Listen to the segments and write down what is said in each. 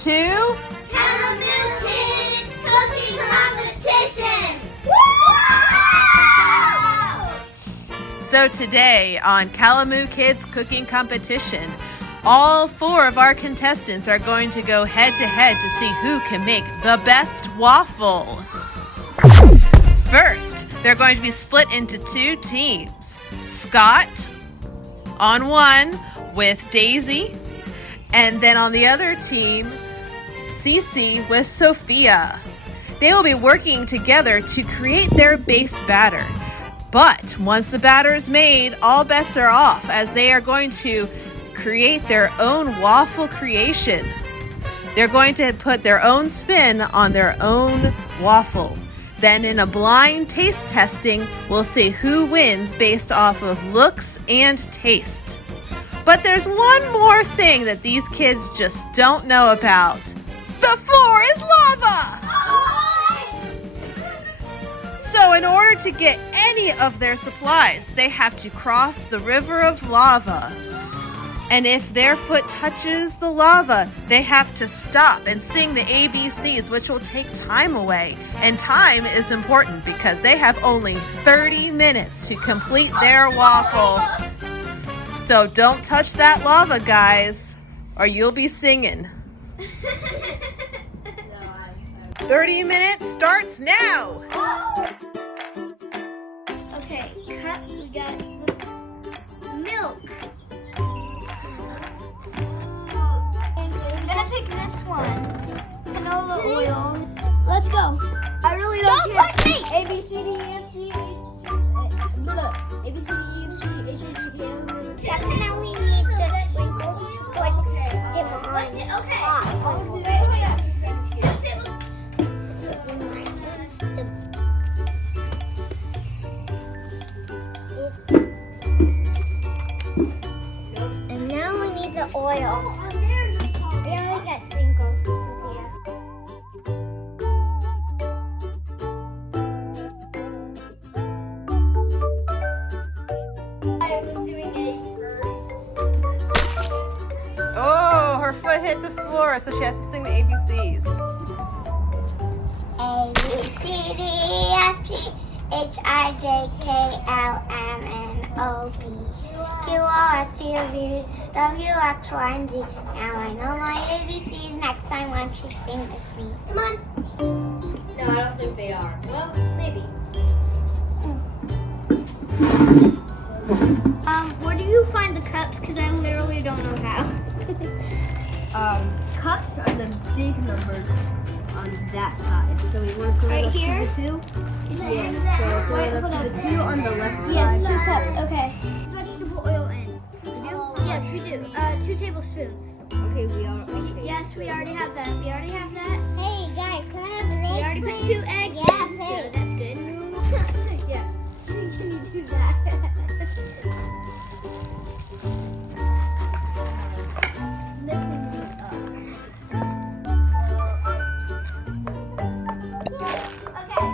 to Kalamoo Kids Cooking Competition! Woo! So today on Kalamoo Kids Cooking Competition, all 4 of our contestants are going to go head to head to see who can make the best waffle. First, they're going to be split into 2 teams. Scott on one with Daisy, and then on the other team, Cece with Sophia. They will be working together to create their base batter. But once the batter is made, all bets are off as they are going to create their own waffle creation. They're going to put their own spin on their own waffle. Then in a blind taste testing, we'll see who wins based off of looks and taste. But there's one more thing that these kids just don't know about. The floor is lava! So in order to get any of their supplies, they have to cross the river of lava. And if their foot touches the lava, they have to stop and sing the ABCs, which will take time away. And time is important because they have only 30 minutes to complete their waffle. So don't touch that lava, guys, or you'll be singing. 30 minutes starts now. Okay, cut. We got milk. I'm gonna pick this one. Canola oil. Let's go. I really don't care. Push me. A B C D E F G. Look. A B C D E F G H I J K L M N O P. Now we need the sprinkles. And now we need the oil. We already got sprinkles. I was doing eggs first. Oh, her foot hit the floor, so she has to sing the ABCs. A B C D E F G H I J K L M N O P Q R S T U V W X Y and Z. Now I know my ABCs. Next time, why don't you sing with me? Come on. No, I don't think they are. Well, maybe. Where do you find the cups? Because I literally don't know how. Cups are the big numbers on that side. So we want to go Right up here? to the 2. Yes, so Wait, go hold up to on. the 2 on the left Yes, side. 2 cups. Okay. Vegetable oil in. We do? Yes, we do. 2 tablespoons. Okay, we are. Okay. Yes, we already have that. We already have that. Hey guys, can I have an egg? We already put 2 eggs. Yeah, in, hey. so that's good. Yeah. Can you do that? Okay.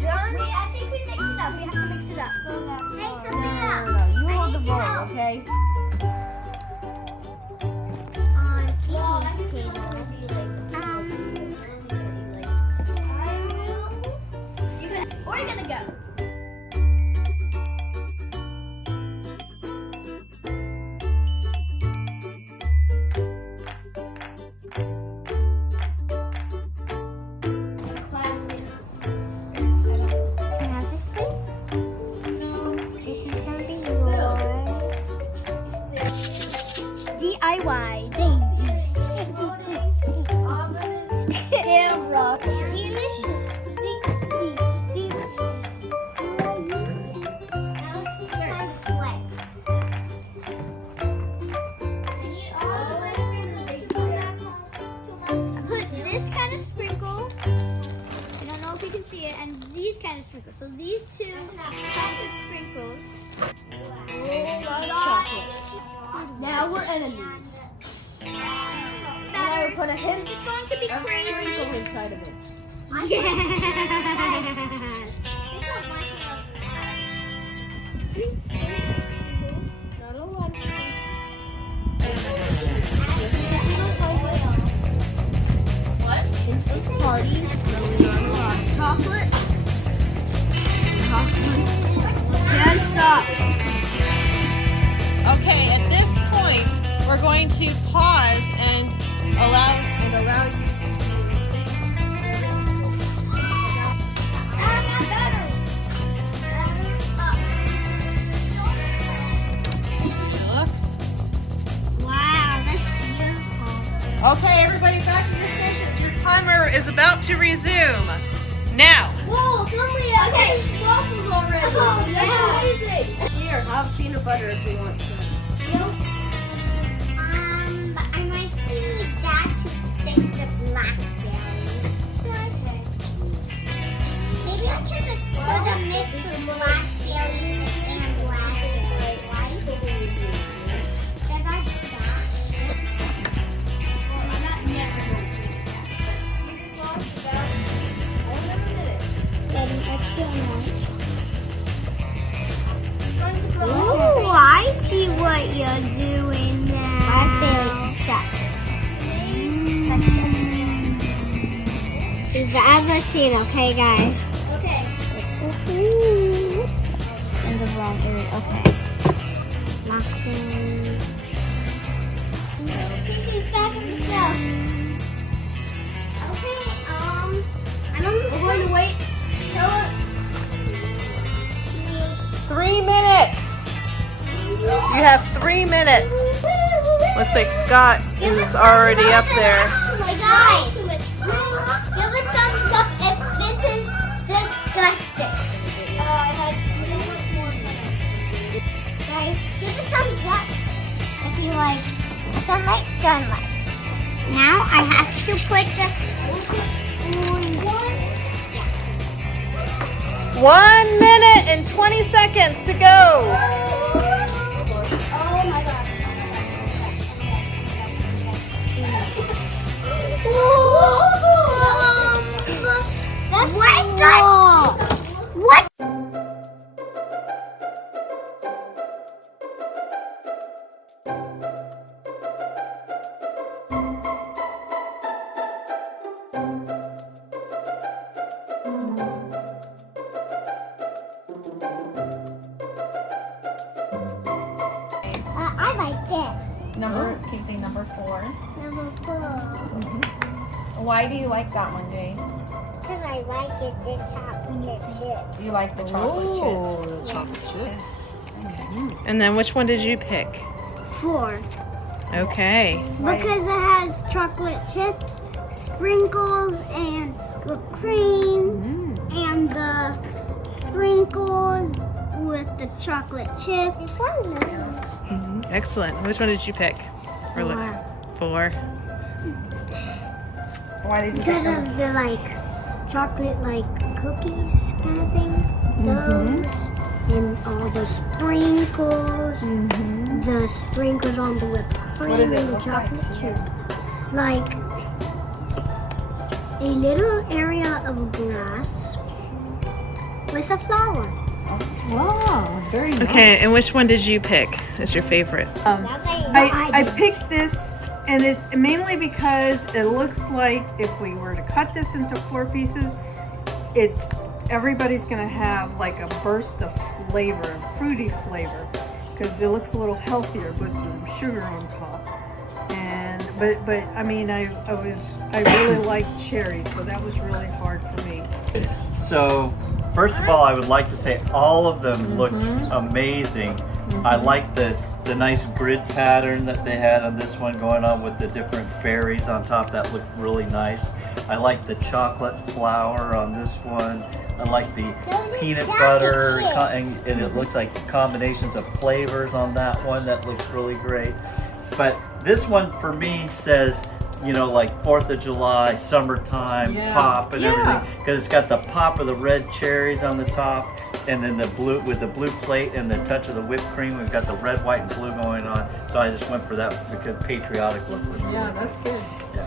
Johnny, I think we mix it up. We have to mix it up. Hey, Sophia. No, you I hold the need bowl, your help. okay? We're gonna go. Classic. Can I have this, please? No. This is gonna be yours. DIY Daisies. Camera. Delicious. Put this kind of sprinkle. I don't know if you can see it, and these kind of sprinkles. So these 2 kinds of sprinkles. Chocolate. Now we're enemies. And I will put a hint It's going to be of crazy. sprinkle inside of it. Yes. See? Not a lot of sprinkle. stop. Okay, at this point, we're going to pause and allow you. Look. Wow, that's beautiful. Okay, everybody back to your stations. Your timer is about to resume. Now. Whoa, suddenly I finished waffles already. Oh, That's amazing. Here, have peanut butter if you want some. But I might need that to stick the blackberries. Maybe I can just put a mix of blackberries and raspberries, right? Did I do that? I'm not never going to do that, but you just lost about 11 minutes. Getting extra nice. Going to go. Ooh, I see what you're doing now. Raspberry stuff. Is the other scene, okay, guys? Okay. In the wrong area, okay. Blackberry. This is back on the show. Okay, I'm We're going to wait till it. 3 minutes. You have 3 minutes. Looks like Scott is already up there. Oh my God! Give a thumbs up if this is disgusting. Guys, give a thumbs up if you like sunlight, sunlight. Now I have to put the spoon. 1 minute and 20 seconds to go. Oh my gosh. That's what? What? I like this. Keep saying number 4. Number 4. Why do you like that one, Jane? Because I like it, the chocolate chip. You like the chocolate chips. Chocolate chips. And then which one did you pick? 4. Okay. Because it has chocolate chips, sprinkles, and whipped cream, and the sprinkles with the chocolate chips. Excellent. Which one did you pick? Or let's- 4. Why did you pick Because them? of the chocolate cookies kind of thing. Those and all the sprinkles. The sprinkles on the whipped cream What does it and the look like chocolate to you? chip. Like a little area of grass with a flower. Wow, very nice. Okay, and which one did you pick as your favorite? I picked this, and it's mainly because it looks like if we were to cut this into 4 pieces, everybody's gonna have like a burst of flavor, a fruity flavor, because it looks a little healthier with some sugar on top. And but I mean I really like cherries, so that was really hard for me. So, first of all, I would like to say all of them look amazing. I like the nice grid pattern that they had on this one going on with the different berries on top. That looked really nice. I like the chocolate flour on this one. I like the peanut butter, and it looks like combinations of flavors on that one. That looks really great. But this one for me says, you know, like 4th of July, summertime, pop and everything. Because it's got the pop of the red cherries on the top, and then the blue, with the blue plate and the touch of the whipped cream, we've got the red, white, and blue going on. So I just went for that because patriotic look was really good. That's good. Yeah.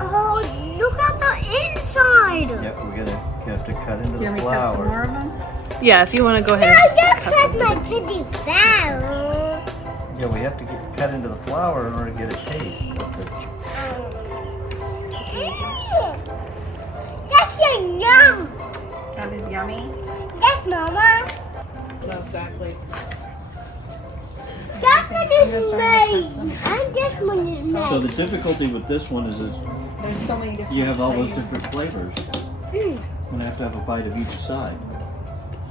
Oh, look at the inside. Yep, we have to cut into Do you the want me to cut some more flour. of them? Yeah, if you want to go ahead and Just just cut cut them. my pretty flower. Yeah, we have to get cut into the flour in order to get a taste of the That's your yum. That is yummy. That's Mama. No, exactly. That one is made. And this one is made. So the difficulty with this one is that There's so many different. you have all those different flavors. You're gonna have to have a bite of each side.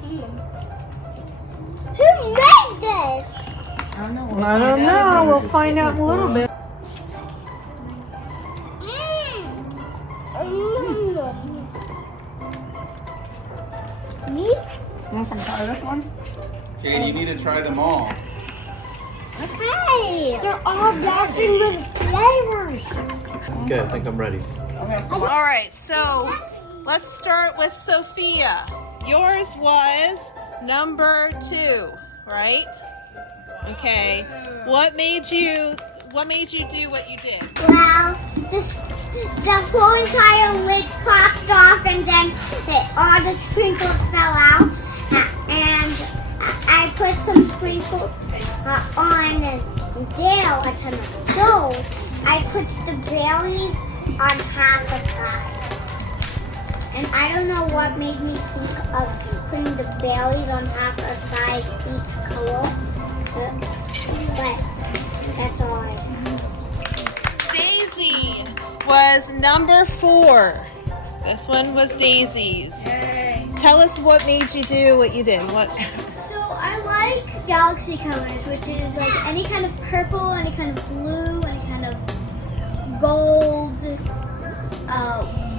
Who made this? I don't know. I don't know. We'll find out in a little bit. Me? Want to try this one? Jade, you need to try them all. Okay. They're all dancing with flavors. Okay, I think I'm ready. All right, so let's start with Sophia. Yours was number 2, right? Okay. What made you do what you did? Well, the whole entire lid popped off and then all the sprinkles fell out. And I put some sprinkles on there on the stove. I put the berries on half a side. And I don't know what made me think of putting the berries on half a side each color. But that's all I have. Daisy was number 4. This one was Daisy's. Tell us what made you do what you did. What? So I like galaxy colors, which is like any kind of purple, any kind of blue, any kind of gold,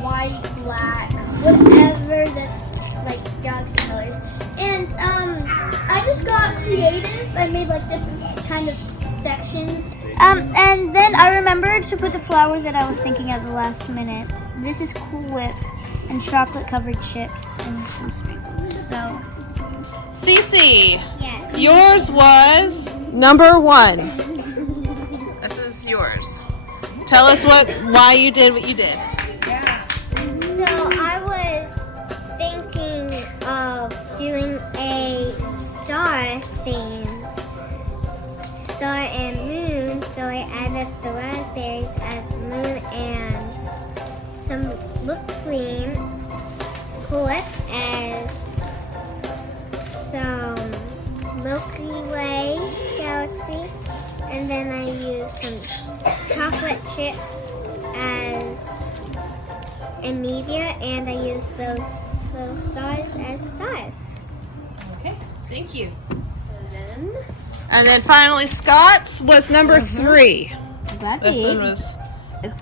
white, black, whatever this like galaxy colors. And I just got creative. I made like different kind of sections. And then I remembered to put the flour that I was thinking at the last minute. This is Cool Whip and chocolate covered chips and some sprinkles. So Cece, Yes. yours was number 1. This was yours. Tell us why you did what you did. So I was thinking of doing a star themed star and moon, so I added the raspberries as the moon and some whipped cream, Cool Whip as some Milky Way galaxy, and then I used some chocolate chips as a media, and I used those little stars as stars. Okay, thank you. And then finally, Scott's was number 3. glad This one was. the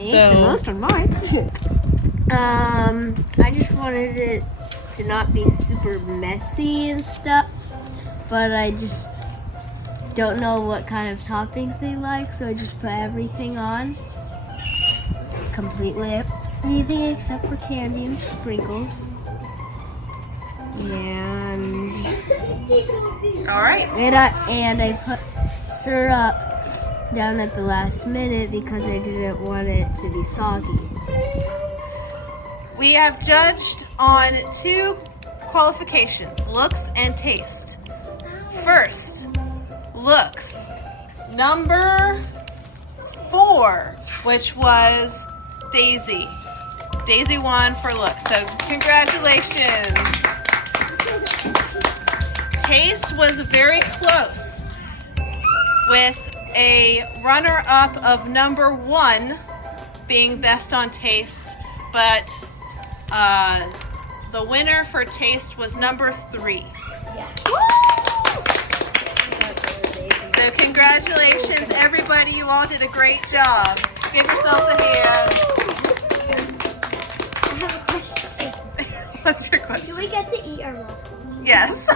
So, most on mine. I just wanted it to not be super messy and stuff, but I just don't know what kind of toppings they like, so I just put everything on. Completely everything except for candy and sprinkles. And all right. I put syrup down at the last minute because I didn't want it to be soggy. We have judged on 2 qualifications, looks and taste. First, looks. Number 4, which was Daisy. Daisy won for looks, so congratulations. Taste was very close, with a runner-up of number 1 being best on taste, but the winner for taste was number 3. So congratulations, everybody. You all did a great job. Give yourselves a hand. I have a question. What's your question? Do we get to eat our waffles? Yes.